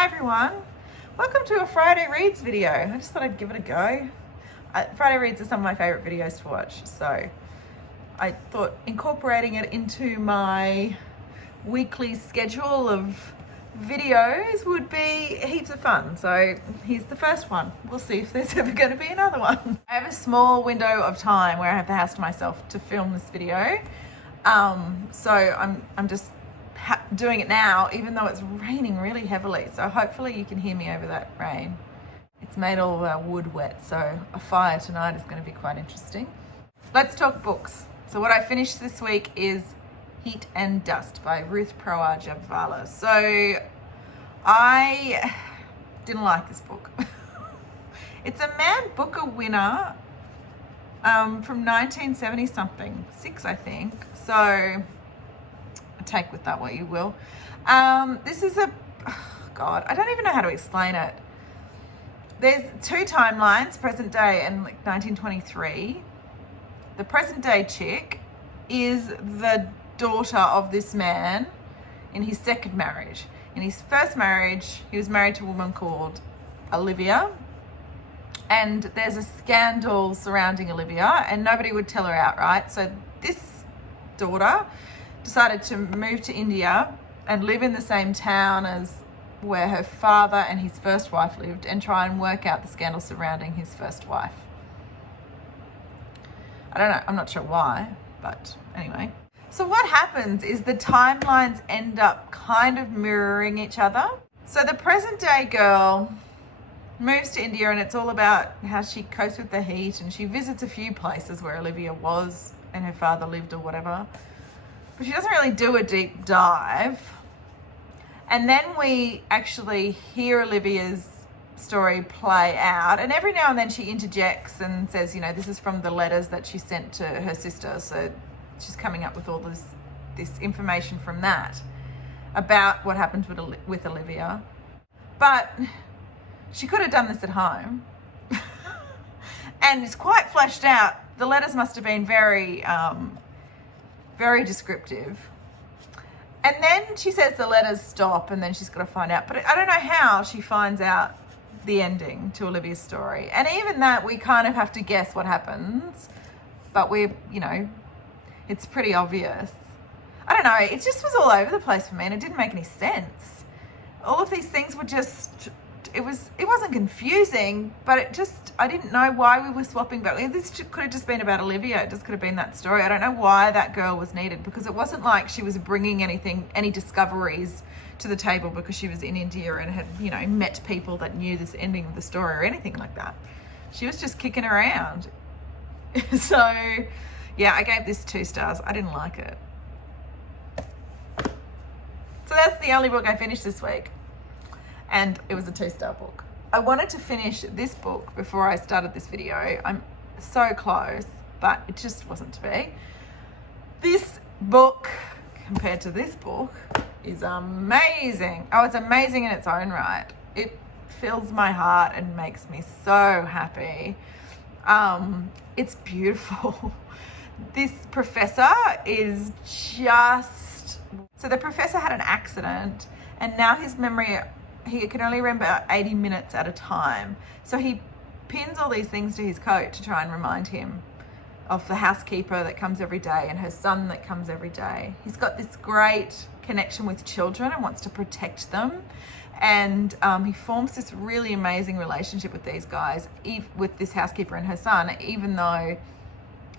Hi everyone, welcome to a Friday Reads video. I just thought I'd give it a go. Friday Reads are some of my favourite videos to watch, so I thought incorporating it into my weekly schedule of videos would be heaps of fun. So here's the first one. We'll see if there's ever going to be another one. I have a small window of time where I have the house to myself to film this video. So I'm just doing it now, even though it's raining really heavily. So hopefully you can hear me over that rain. It's made all of our wood wet, so a fire tonight is going to be quite interesting. Let's talk books. So what I finished this week is Heat and Dust by Ruth Prowaja-Valla. So I didn't like this book. It's a Man Booker winner from 1970 something, 6 I think. So take with that what you will. This is God, I don't even know how to explain it. There's 2 timelines, present day and like 1923. The present day chick is the daughter of this man in his second marriage. In his first marriage, he was married to a woman called Olivia, and there's a scandal surrounding Olivia and nobody would tell her outright. So this daughter decided to move to India and live in the same town as where her father and his first wife lived and try and work out the scandal surrounding his first wife. I don't know, I'm not sure why, but anyway. So what happens is the timelines end up kind of mirroring each other. So the present day girl moves to India and it's all about how she copes with the heat, and she visits a few places where Olivia was and her father lived or whatever. But she doesn't really do a deep dive. And then we actually hear Olivia's story play out, and every now and then she interjects and says, you know, this is from the letters that she sent to her sister. So she's coming up with all this information from that about what happened with Olivia. But she could have done this at home. And it's quite fleshed out. The letters must have been very descriptive. And then she says the letters stop and then she's got to find out. But I don't know how she finds out the ending to Olivia's story. And even that, we kind of have to guess what happens. But it's pretty obvious. I don't know, it just was all over the place for me and it didn't make any sense. All of these things were just, it wasn't confusing, but I didn't know why we were swapping back. This could have just been about Olivia. It just could have been that story. I don't know why that girl was needed, because it wasn't like she was bringing any discoveries to the table because she was in India and had, met people that knew this ending of the story or anything like that. She was just kicking around. So, yeah, I gave this 2 stars. I didn't like it. So that's the only book I finished this week. And it was a 2-star book. I wanted to finish this book before I started this video. I'm so close, but it just wasn't to be. This book, compared to this book, is amazing. Oh, it's amazing in its own right. It fills my heart and makes me so happy. It's beautiful. This professor is just... So the professor had an accident and now his memory... He can only remember 80 minutes at a time. So he pins all these things to his coat to try and remind him of the housekeeper that comes every day and her son that comes every day. He's got this great connection with children and wants to protect them. And he forms this really amazing relationship with these guys, with this housekeeper and her son, even though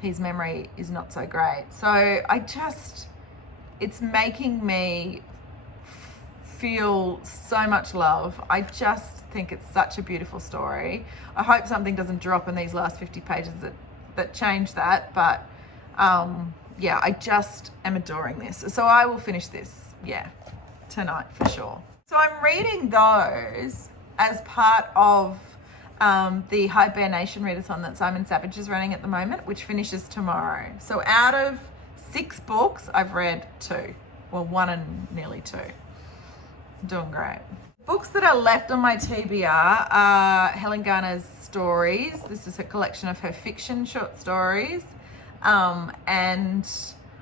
his memory is not so great. So it's making me feel so much love. I just think it's such a beautiful story. I hope something doesn't drop in these last 50 pages that change that, but yeah, I just am adoring this. So I will finish this, tonight for sure. So I'm reading those as part of the Hibernation Readathon that Simon Savage is running at the moment, which finishes tomorrow. So out of 6 books, I've read 2. Well, 1 and nearly 2. Doing great. Books that are left on my TBR are Helen Garner's stories. This is a collection of her fiction short stories. And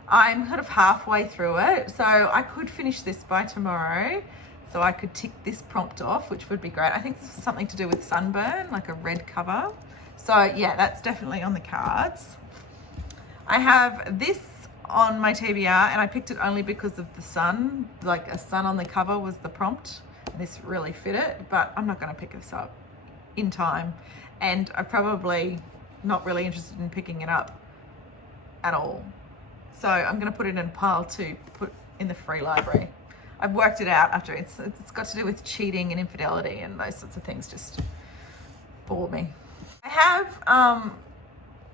I'm kind of halfway through it. So I could finish this by tomorrow. So I could tick this prompt off, which would be great. I think this is something to do with sunburn, like a red cover. So yeah, that's definitely on the cards. I have this on my TBR, and I picked it only because of the sun. Like a sun on the cover was the prompt. This really fit it, but I'm not going to pick this up in time. And I'm probably not really interested in picking it up at all. So I'm going to put it in a pile to put in the free library. I've worked it out after. It's got to do with cheating and infidelity, and those sorts of things just bore me. I have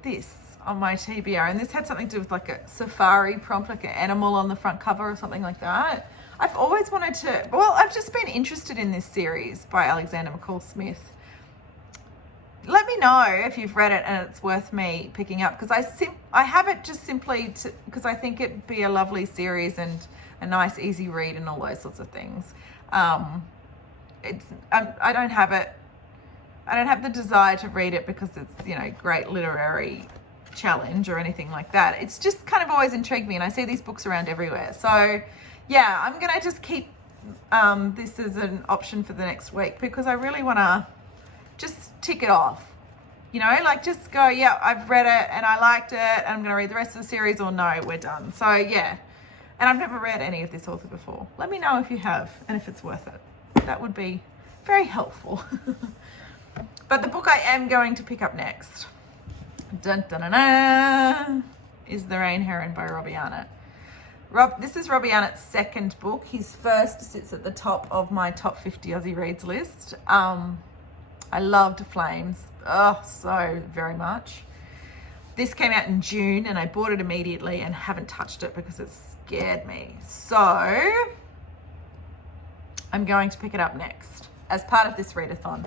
this on my TBR, and this had something to do with like a safari prompt, like an animal on the front cover or something like that. I've always wanted to, well, I've just been interested in this series by Alexander McCall Smith. Let me know if you've read it and it's worth me picking up, because I have it just simply because I think it'd be a lovely series and a nice easy read and all those sorts of things. I don't have it. I don't have the desire to read it because it's, you know, great literary challenge or anything like that. It's just kind of always intrigued me, and I see these books around everywhere. So yeah, I'm gonna just keep this as an option for the next week, because I really want to just tick it off, you know, like just go, yeah, I've read it and I liked it and I'm gonna read the rest of the series, or no, we're done. So yeah, and I've never read any of this author before. Let me know if you have and if it's worth it. That would be very helpful. But the book I am going to pick up next, dun, dun, dun, dun, is The Rain Heron by Robbie Arnott. This is Robbie Arnott's second book. His first sits at the top of my top 50 Aussie reads list. I loved Flames, so very much. This came out in June and I bought it immediately and haven't touched it because it scared me. So I'm going to pick it up next as part of this readathon.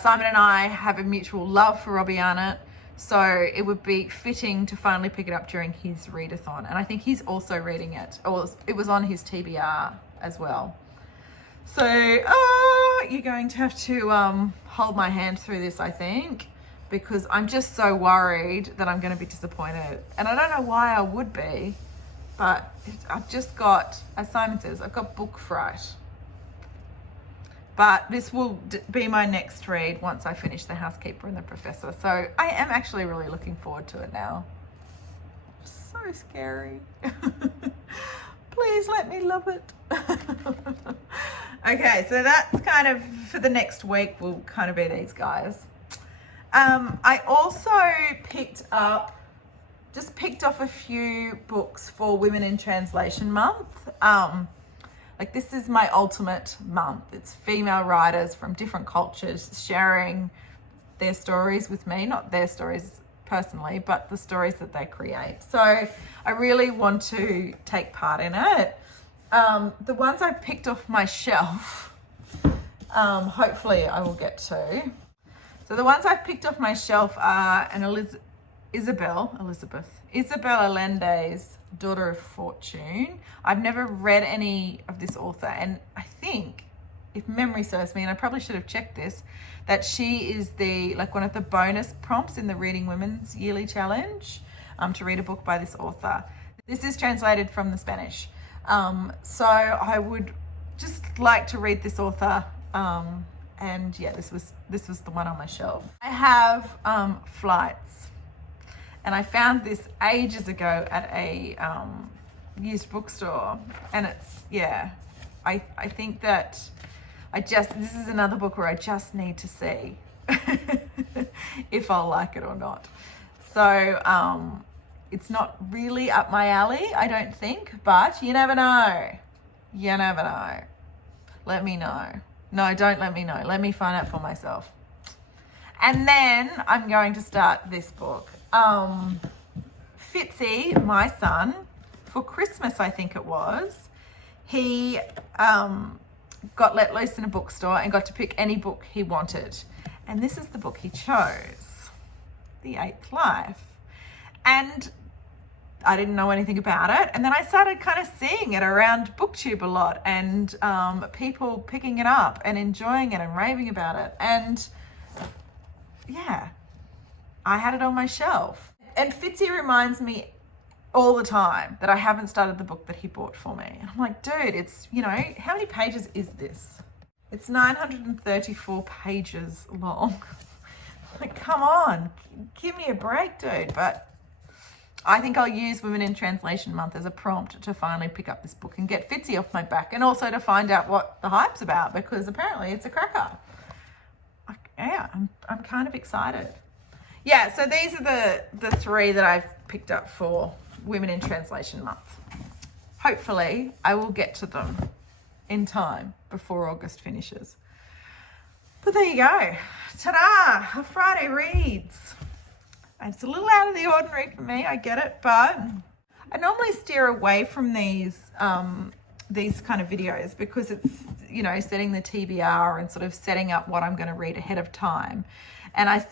Simon and I have a mutual love for Robbie Arnott, so it would be fitting to finally pick it up during his readathon. And I think he's also reading it, or it was on his TBR as well. So you're going to have to hold my hand through this, I think, because I'm just so worried that I'm going to be disappointed. And I don't know why I would be, but I've just got, as Simon says, I've got book fright. But this will be my next read once I finish The Housekeeper and the Professor. So I am actually really looking forward to it now. So scary. Please let me love it. Okay, so that's kind of, for the next week, will kind of be these guys. I also picked off a few books for Women in Translation Month. Like, this is my ultimate month. It's female writers from different cultures sharing their stories with me, not their stories personally, but the stories that they create. So I really want to take part in it. The ones I picked off my shelf, hopefully I will get to. So the ones I've picked off my shelf are Isabel Allende's Daughter of Fortune. I've never read any of this author, and I think, if memory serves me, and I probably should have checked this, that she is one of the bonus prompts in the Reading Women's Yearly Challenge to read a book by this author. This is translated from the Spanish. So I would just like to read this author. And yeah, this was the one on my shelf. I have Flights. And I found this ages ago at a used bookstore. And it's, yeah, I think that this is another book where I just need to see if I'll like it or not. So it's not really up my alley, I don't think, but you never know. You never know. Let me know. No, don't let me know. Let me find out for myself. And then I'm going to start this book. Fitzy, my son, for Christmas, I think it was, he got let loose in a bookstore and got to pick any book he wanted. And this is the book he chose, The Eighth Life. And I didn't know anything about it. And then I started kind of seeing it around Booktube a lot, and people picking it up and enjoying it and raving about it. And yeah, I had it on my shelf. And Fitzy reminds me all the time that I haven't started the book that he bought for me. And I'm like, dude, it's, you know, how many pages is this? It's 934 pages long. Like, come on, give me a break, dude. But I think I'll use Women in Translation Month as a prompt to finally pick up this book and get Fitzy off my back, and also to find out what the hype's about, because apparently it's a cracker. Yeah, I'm kind of excited. Yeah, so these are the three that I've picked up for Women in Translation Month. Hopefully, I will get to them in time before August finishes. But there you go. Ta-da! A Friday reads. It's a little out of the ordinary for me, I get it, but I normally steer away from these kind of videos because it's, you know, setting the TBR and sort of setting up what I'm going to read ahead of time. And I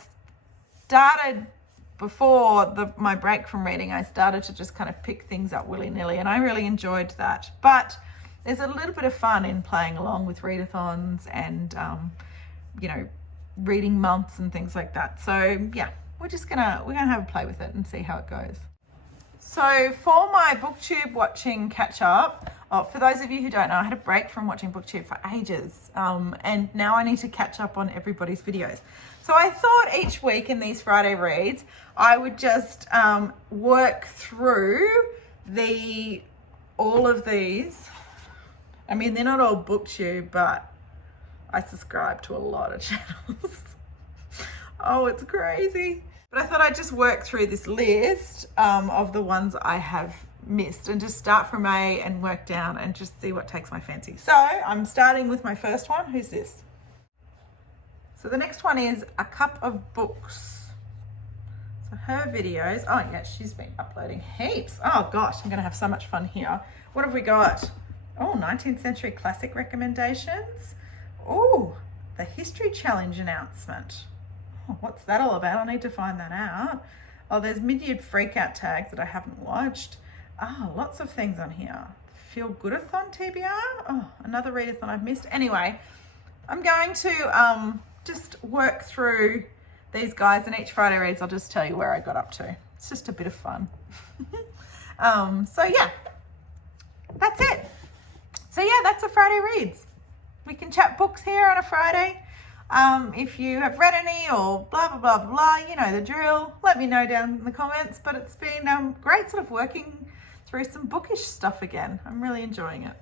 started before my break from reading, I started to just kind of pick things up willy-nilly, and I really enjoyed that. But there's a little bit of fun in playing along with readathons and, you know, reading months and things like that. So yeah, we're gonna have a play with it and see how it goes. So for my Booktube watching catch up, for those of you who don't know, I had a break from watching Booktube for ages, and now I need to catch up on everybody's videos. So I thought each week in these Friday reads, I would just work through all of these. I mean, they're not all Booktube, but I subscribe to a lot of channels. Oh, it's crazy. But I thought I'd just work through this list of the ones I have missed and just start from A and work down and just see what takes my fancy. So I'm starting with my first one. Who's this? So the next one is A Cup of Books. So her videos, oh yeah, she's been uploading heaps. Oh gosh, I'm gonna have so much fun here. What have we got? Oh, 19th century classic recommendations. Oh, the History Challenge announcement. Oh, what's that all about? I need to find that out. Oh, there's mid-year freakout tags that I haven't watched. Oh, lots of things on here. Feel Goodathon TBR. Oh, another readathon I've missed. Anyway, I'm going to just work through these guys, and each Friday reads, I'll just tell you where I got up to. It's just a bit of fun. So yeah, that's it. So yeah, that's a Friday reads. We can chat books here on a Friday. If you have read any or blah, blah, blah, blah, you know the drill. Let me know down in the comments. But it's been great sort of working through some bookish stuff again. I'm really enjoying it.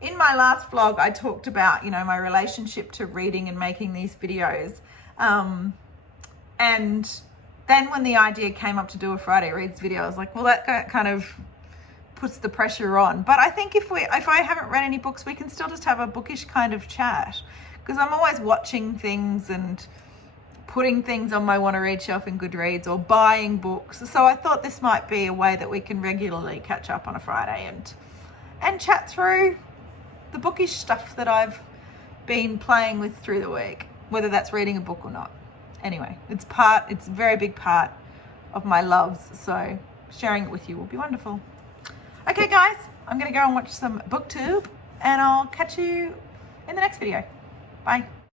In my last vlog, I talked about, you know, my relationship to reading and making these videos. And then when the idea came up to do a Friday reads video, I was like, well, that kind of puts the pressure on. But I think if I haven't read any books, we can still just have a bookish kind of chat, because I'm always watching things and putting things on my want to read shelf in Goodreads or buying books. So I thought this might be a way that we can regularly catch up on a Friday and chat through the bookish stuff that I've been playing with through the week, whether that's reading a book or not. Anyway, it's a very big part of my loves, so sharing it with you will be wonderful. Okay guys, I'm gonna go and watch some Booktube, and I'll catch you in the next video. Bye.